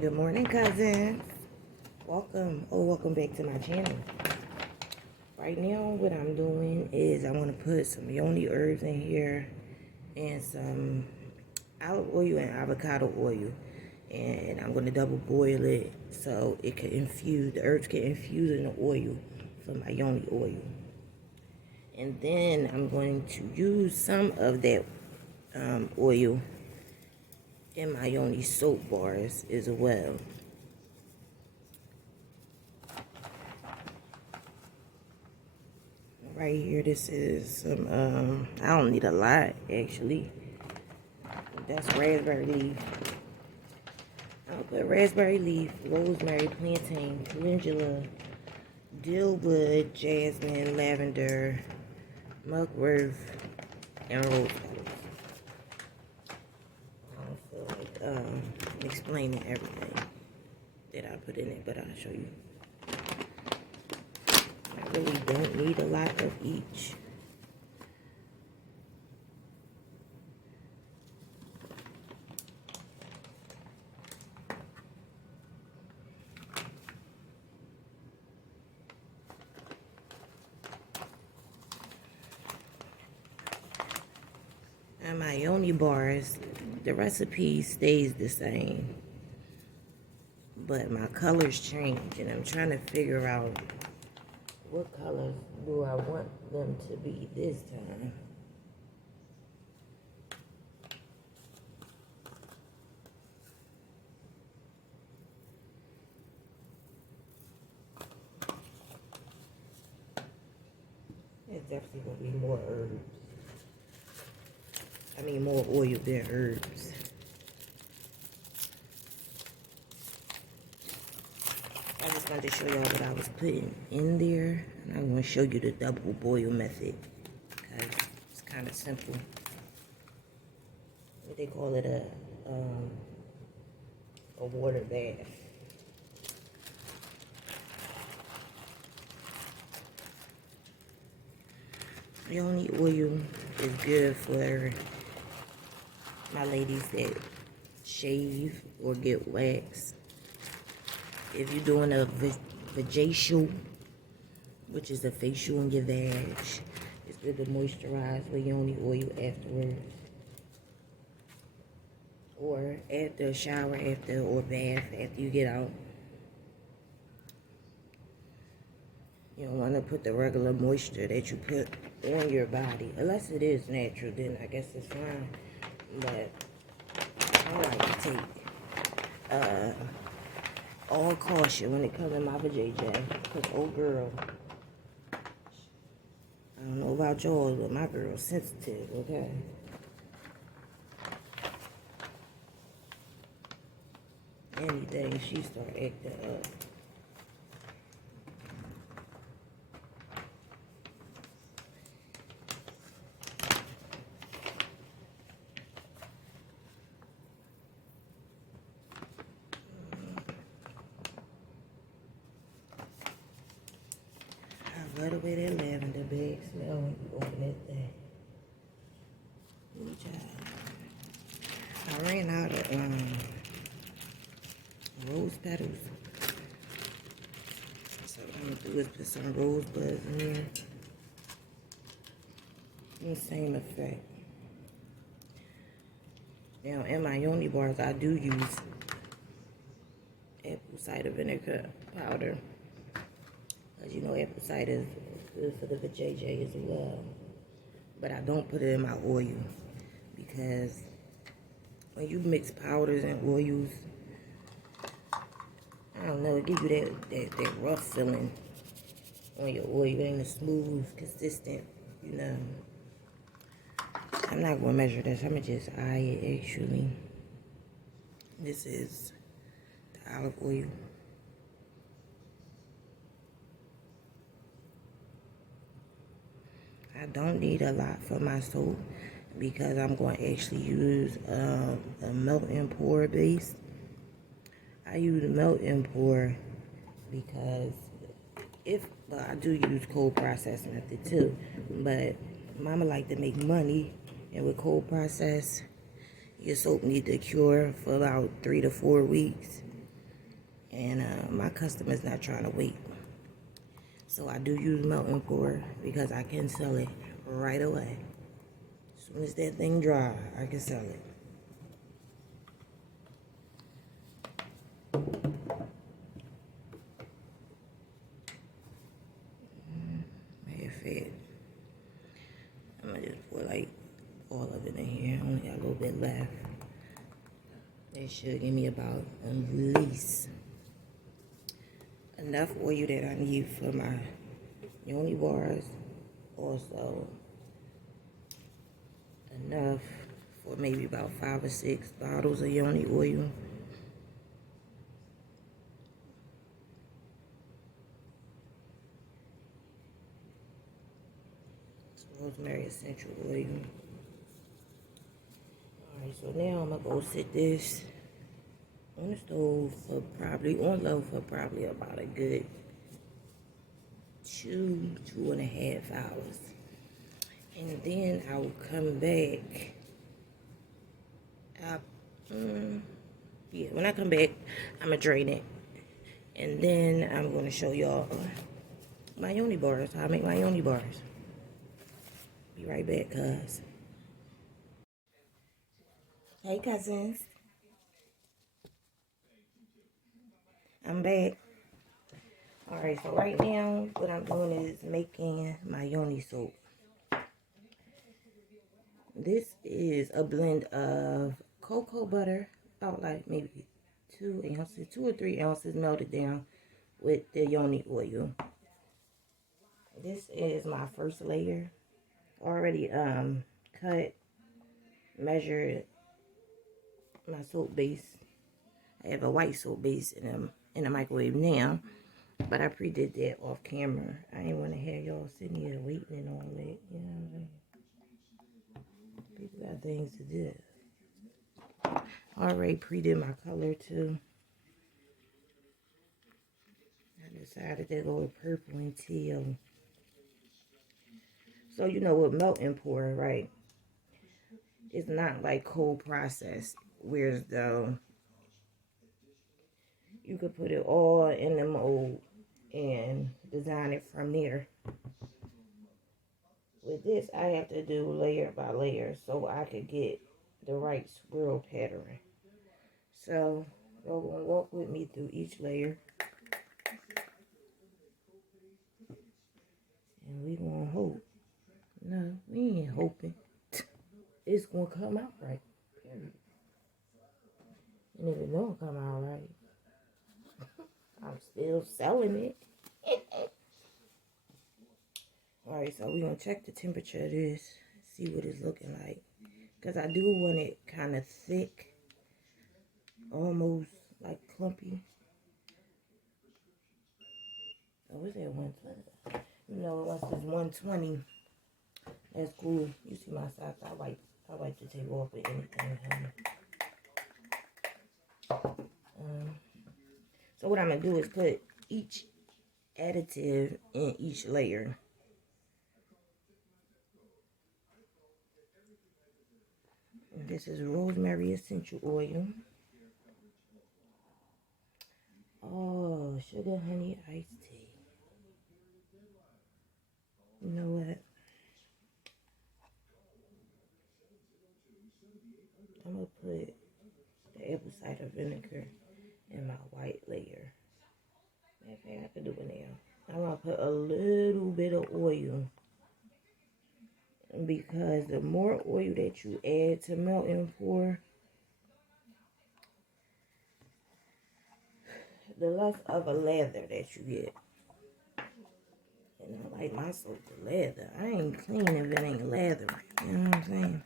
Good morning, cousins. Welcome back to my channel. Right now, what I'm doing is I want to put some Yoni herbs in here and some olive oil and avocado oil. And I'm going to double boil it so it can infuse, the herbs can infuse in the oil for my Yoni oil. And then I'm going to use some of that oil in my Yoni soap bars as well. Right here, this is some, I don't need a lot actually. That's raspberry leaf. I'll put raspberry leaf, rosemary, plantain, calendula, dillwood, jasmine, lavender, mugwort, and rose petals. I don't feel like explaining everything that I put in it, but I'll show you. I really don't need a lot of each. And my Yoni bars, the recipe stays the same, but my colors change, and I'm trying to figure out what colors do I want them to be this time. It's definitely going to be more herbs. I mean more oil than herbs. I just wanted to show y'all what I was putting in there. And I'm going to show you the double boil method, because it's kind of simple. What they call it, a water bath. Yoni oil is good for my ladies that shave or get wax. If you're doing a vajacial, which is a facial in your vag, it's good to moisturize with Yoni oil afterwards. Or after a shower, or bath, after you get out. You don't want to put the regular moisture that you put on your body. Unless it is natural, then I guess it's fine. But I like to take all caution when it comes to my vajayjay. Because old girl, I don't know about y'all, but my girl's sensitive, okay? Anything, she start acting up. I love the way that lavender bag smell when you open that thing. Good job. I ran out of rose petals. So what I'm gonna do is put some rose buds in there. And the same effect. Now in my Yoni bars, I do use apple cider vinegar powder. As you know, apple cider is good for the vajayjay as well. But I don't put it in my oil, because when you mix powders and oils, I don't know, it gives you that rough feeling on your oil. It ain't a smooth, consistent, you know. I'm not going to measure this. I'm going to just eye it, actually. This is the olive oil. I don't need a lot for my soap, because I'm going to actually use a melt and pour base. I use a melt and pour because I do use cold process method too, but mama like to make money, and with cold process, your soap need to cure for about 3 to 4 weeks. And my customer's not trying to wait. So I do use melt and pour because I can sell it right away. As soon as that thing dry, I can sell it. Matter of fact, I'm gonna just put like all of it in here. I only got a little bit left. It should give me about at least enough oil that I need for my Yoni bars. Also enough for maybe about 5 or 6 bottles of Yoni oil. Rosemary essential oil. Alright, so now I'm gonna go sit this on the stove for probably, on low for probably about a good 2.5 hours. And then I will come back. When I come back, I'm gonna drain it. And then I'm gonna show y'all my Yoni bars, how I make my Yoni bars. Be right back, cuz. Hey, cousins. I'm back. Alright, so right now, what I'm doing is making my Yoni soap. This is a blend of cocoa butter, about like maybe 2 ounces, 2 or 3 ounces melted down with the Yoni oil. This is my first layer. Already cut, measured my soap base. I have a white soap base in the microwave now, but I pre-did that off camera. I didn't want to have y'all sitting here waiting and all that. You know what I'm saying? People got things to do. I already pre-did my color too. I decided to go with purple and teal. So you know with melt and pour, right? It's not like cold process. Whereas though you could put it all in the mold and design it from there. With this, I have to do layer by layer so I could get the right swirl pattern. So, y'all gonna walk with me through each layer. And we gonna hope. No, we ain't hoping. It's gonna come out right. Period. And if it don't come out right, I'm still selling it. Alright, so we're gonna check the temperature of this. See what it's looking like. Because I do want it kind of thick. Almost like clumpy. Oh, what's that 120? You know, once it's 120, that's cool. You see my socks. I wipe the table off with anything. So what I'm gonna do is put each additive in each layer. And this is rosemary essential oil. Oh, sugar honey iced tea. You know what? I'm gonna put the apple cider vinegar in my white layer. Matter of fact, I can do it now. I'm gonna put a little bit of oil. Because the more oil that you add to melt and pour, the less of a lather that you get. And I like my soap to lather. I ain't clean if it ain't lathered. You know what I'm saying?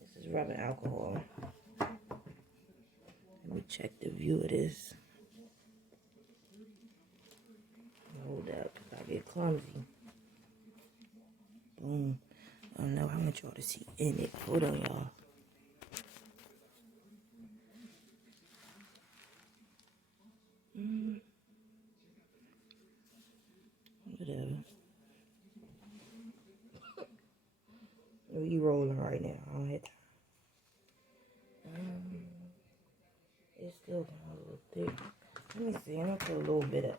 This is rubbing alcohol. Let me check the view of this. Hold up, because I get clumsy. Boom. Oh no, I want y'all to see in it. Hold on, y'all. Whatever. You rolling right now. I don't have time. It's still kind of a little thick. Let me see. I'm gonna put a little bit of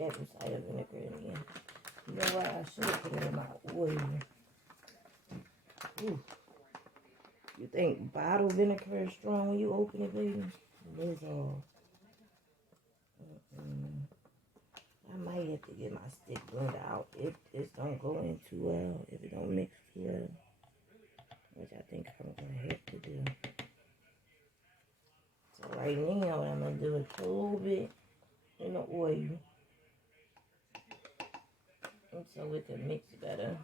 apple cider vinegar in here. You know what? I should have put it in my oil. Ooh. You think bottle vinegar is strong when you open it, baby? It is all. I might have to get my stick blender out if this don't go in too well, if it don't mix too well, which I think I'm gonna have to do. So right now, what I'm gonna do is put a little bit in the oil, and so it can mix better.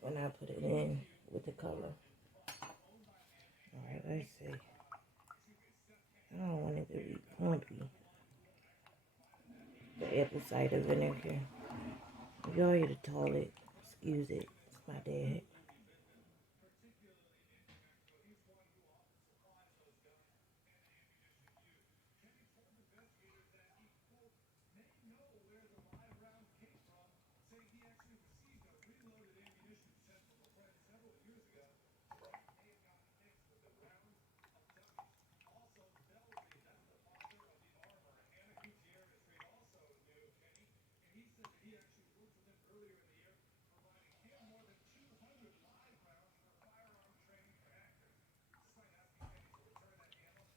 When I put it in with the color. Alright, let's see. I don't want it to be clumpy. The apple cider vinegar. If y'all hear the toilet, excuse it. It's my dad.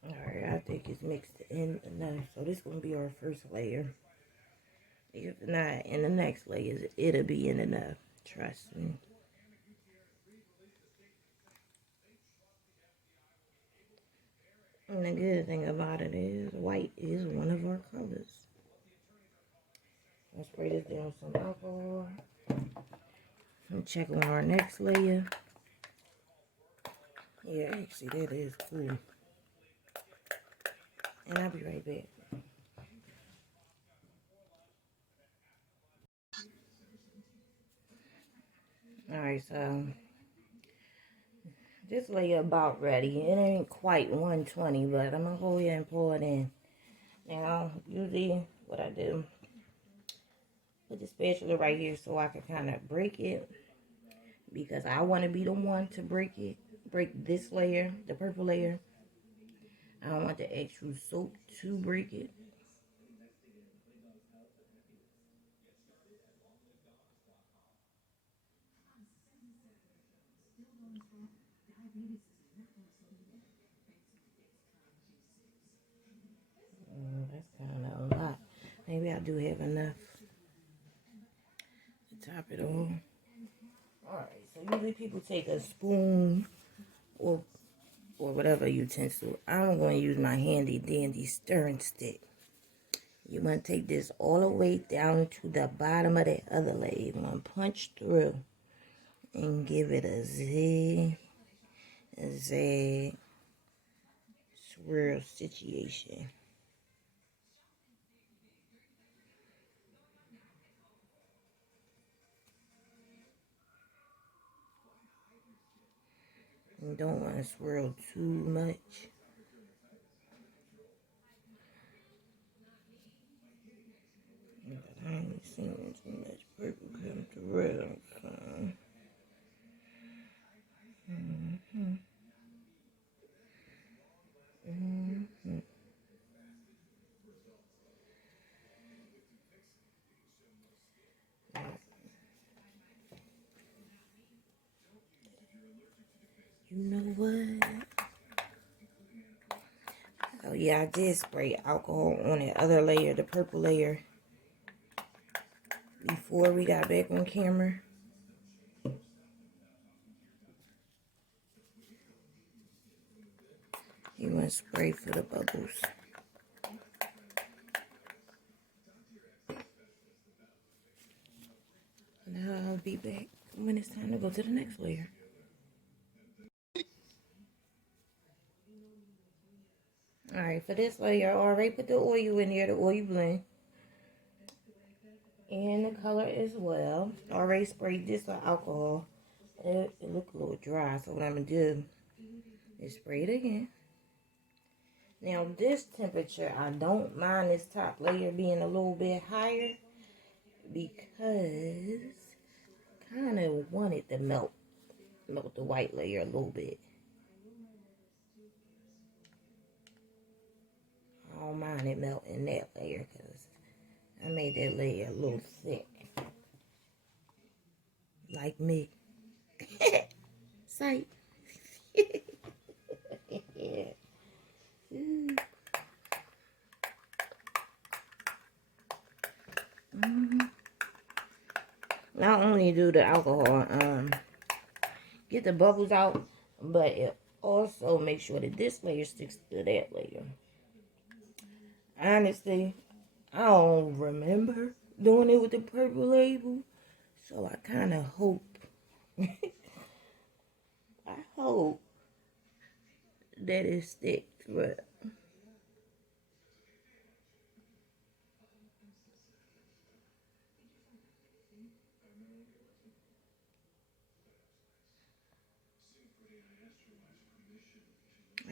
Alright, I think it's mixed in enough. So this is going to be our first layer. If not, in the next layers, it'll be in enough. Trust me. And the good thing about it is, white is one of our colors. I'll spray this down with some alcohol. And check on our next layer. Yeah, actually, that is cool. And I'll be right back. Alright, so this layer about ready. It ain't quite 120, but I'm going to go ahead and pour it in. Now, usually what I do, put the spatula right here so I can kind of break it. Because I want to be the one to break it. Break this layer, the purple layer. I don't want the actual soap to break it. That's kind of a lot. Maybe I do have enough to top it off. Alright, so usually people take a spoon or whatever utensil. I'm going to use my handy dandy stirring stick. You're going to take this all the way down to the bottom of that other layer. You're going to punch through and give it a zag, swirl situation. You don't want to swirl too much. But I ain't seen too much purple come to red. So. You know what? Oh yeah, I did spray alcohol on the other layer, the purple layer, before we got back on camera. You want to spray for the bubbles. Now I'll be back when it's time to go to the next layer. Alright, for this layer, I already put the oil in there, the oil blend. And the color as well. Already sprayed this with alcohol. It looked a little dry, so what I'm going to do is spray it again. Now this temperature, I don't mind this top layer being a little bit higher because I kind of wanted to melt the white layer a little bit. I don't mind it melting that layer because I made that layer a little thick. Like me. Sight. Yeah. Not only do the alcohol get the bubbles out, but it also makes sure that this layer sticks to that layer. Honestly, I don't remember doing it with the purple label, so I kind of hope, I hope that it sticks, but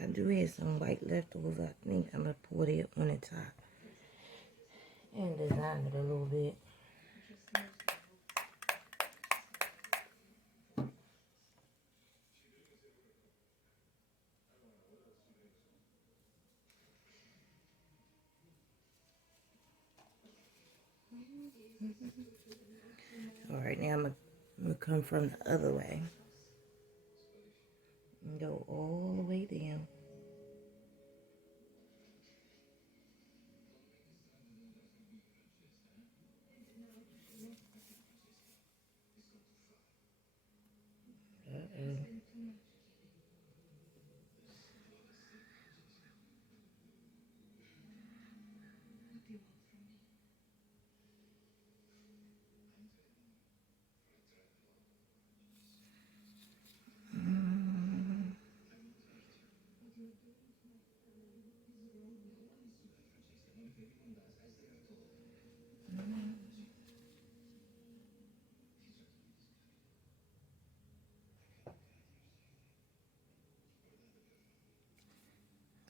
I do have some white leftovers. I think I'm going to pour it on the top and design it a little bit. Alright, now I'm going to come from the other way and go all the way down.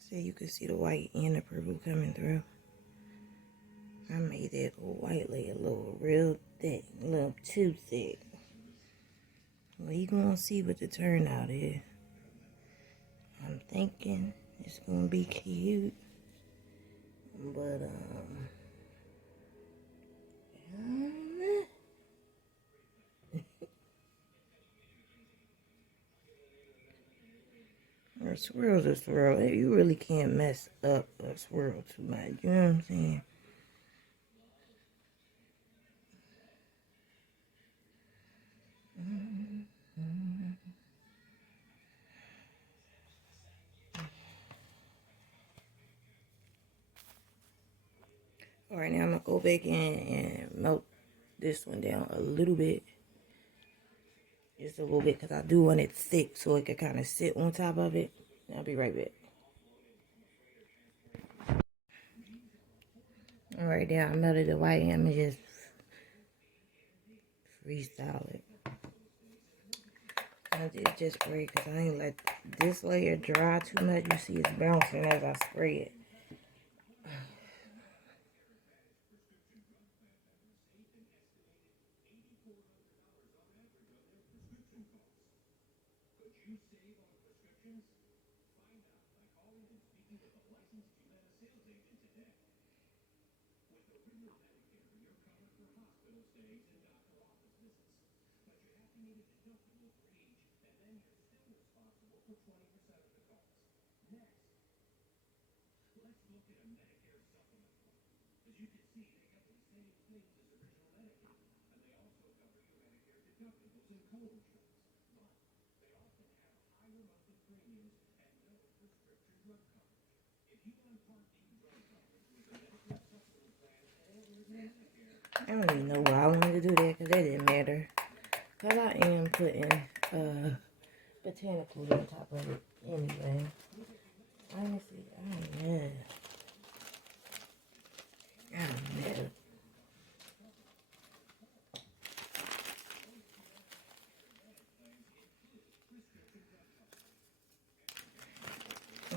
So you can see the white and the purple coming through. I made that white layer a little real thick, a little too thick. Well, you gonna see what the turnout is. I'm thinking it's gonna be cute, but a swirl's a swirl. You really can't mess up a swirl too much. You know what I'm saying? Alright, now I'm gonna go back in and melt this one down a little bit. Just a little bit, because I do want it thick so it can kind of sit on top of it. I'll be right back. Alright, now I melted the white. I'm gonna just freestyle it. I did just spray because I ain't let this layer dry too much. You see it's bouncing as I spray it. I don't even know why I wanted to do that because that didn't matter. Because I am putting botanicals on top of it anyway. Honestly, I don't know.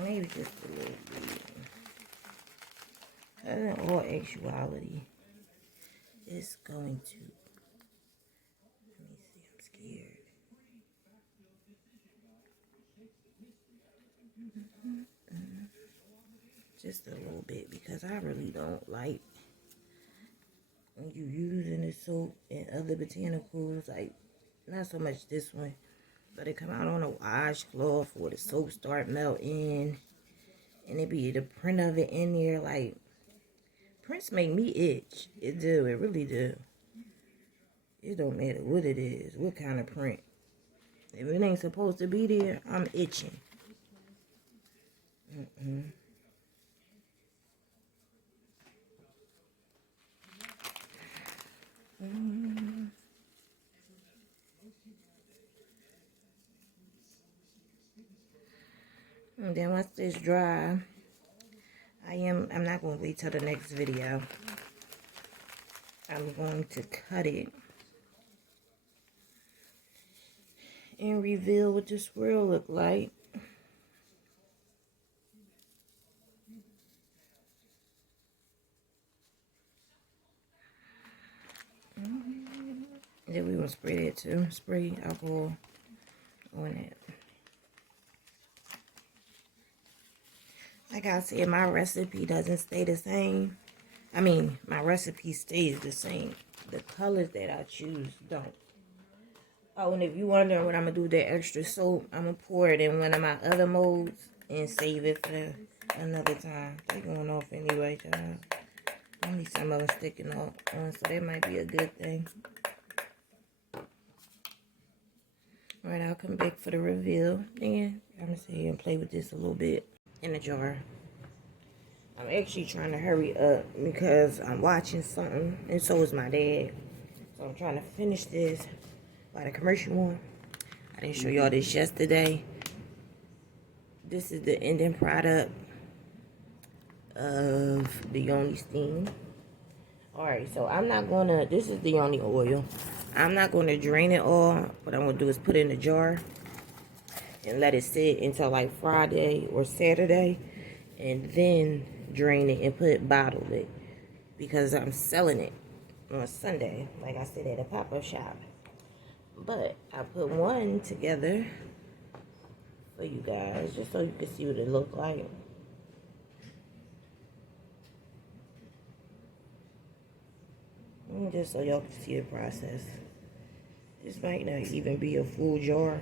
Maybe just a little bit. in all actuality, it's going to, let me see, I'm scared. Just a little bit, because I really don't like when you using the soap and other botanicals, like, not so much this one, but it come out on a washcloth or the soap start melting, and it be the print of it in there, like, prints make me itch. It do, it really do. It don't matter what it is, what kind of print. If it ain't supposed to be there, I'm itching. And then once this dry, I'm not going to wait till the next video. I'm going to cut it and reveal what the swirl look like. Then we gonna spray that too. Spray alcohol on it. Like I said, my recipe doesn't stay the same. I mean, my recipe stays the same. The colors that I choose don't. Oh, and if you wondering what I'm going to do with that extra soap, I'm going to pour it in one of my other molds and save it for another time. They're going off anyway, child. Only some of them sticking on, so that might be a good thing. Alright, I'll come back for the reveal. Then I'm going to sit here and play with this a little bit in the jar. I'm actually trying to hurry up because I'm watching something, and so is my dad. So I'm trying to finish this by the commercial one. I didn't show y'all this yesterday. This is the ending product of the Yoni steam. Alright, so I'm not gonna, this is the Yoni oil. I'm not gonna drain it all. What I'm gonna do is put it in a jar and let it sit until like Friday or Saturday, and then drain it and bottle it, because I'm selling it on Sunday, like I said, at a pop-up shop. But I put one together for you guys, just so you can see what it look like. And just so y'all can see the process. This might not even be a full jar,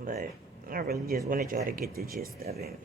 but I really just wanted y'all to get the gist of it.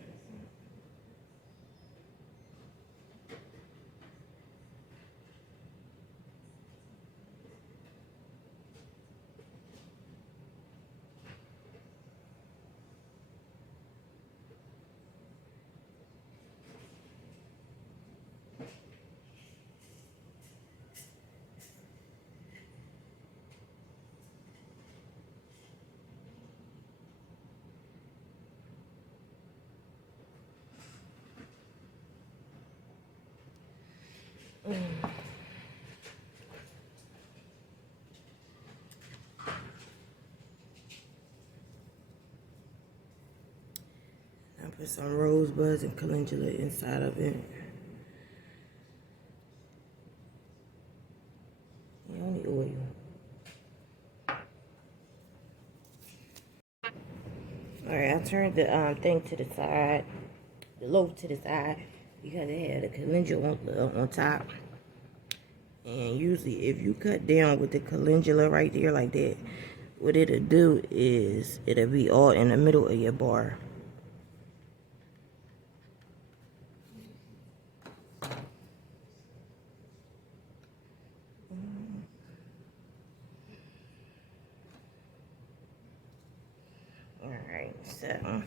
I put some rosebuds and calendula inside of it. Yoni oil. Alright, I turned the thing to the side, the loaf to the side, because it had a calendula on top. And usually if you cut down with the calendula right there like that, what it'll do is it'll be all in the middle of your bar. Alright, so I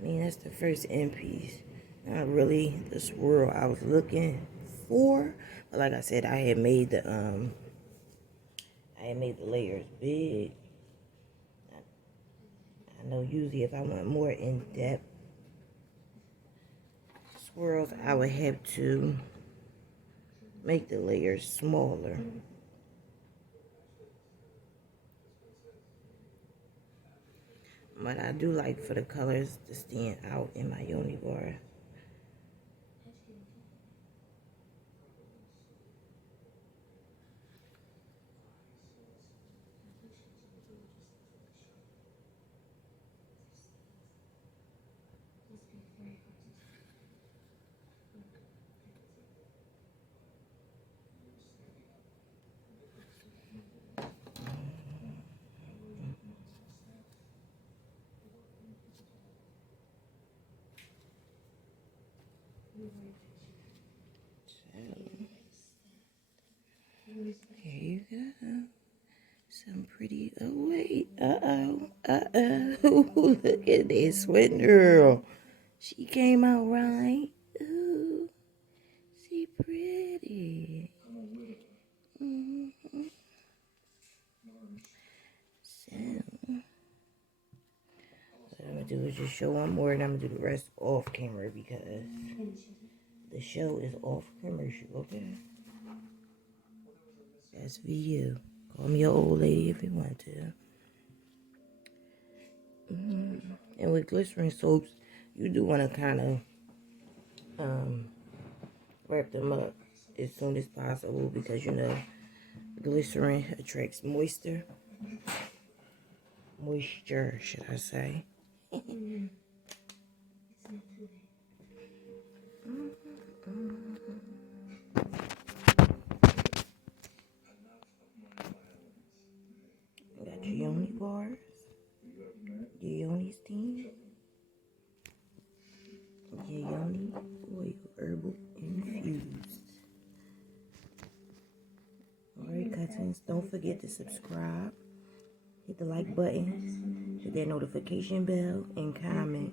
mean, that's the first end piece. Not really the swirl I was looking for, but like I said, I had made the layers big. I know usually if I want more in-depth swirls, I would have to make the layers smaller. But I do like for the colors to stand out in my Yoni bar. pretty. Oh, wait. Uh-oh. Look at this sweating girl. She came out right. Ooh, she pretty. Mm-hmm. So, what I'm going to do is just show one more, and I'm going to do the rest off camera because the show is off commercial, okay? That's for you. Call me an old lady if you want to. And with glycerin soaps, you do want to kind of wrap them up as soon as possible because, you know, glycerin attracts moisture, should I say. Got your Yoni bars, your Yoni steam, your Yoni oil, herbal infused. Alright, cousins, don't forget to subscribe, hit the like button, hit that notification bell, and comment.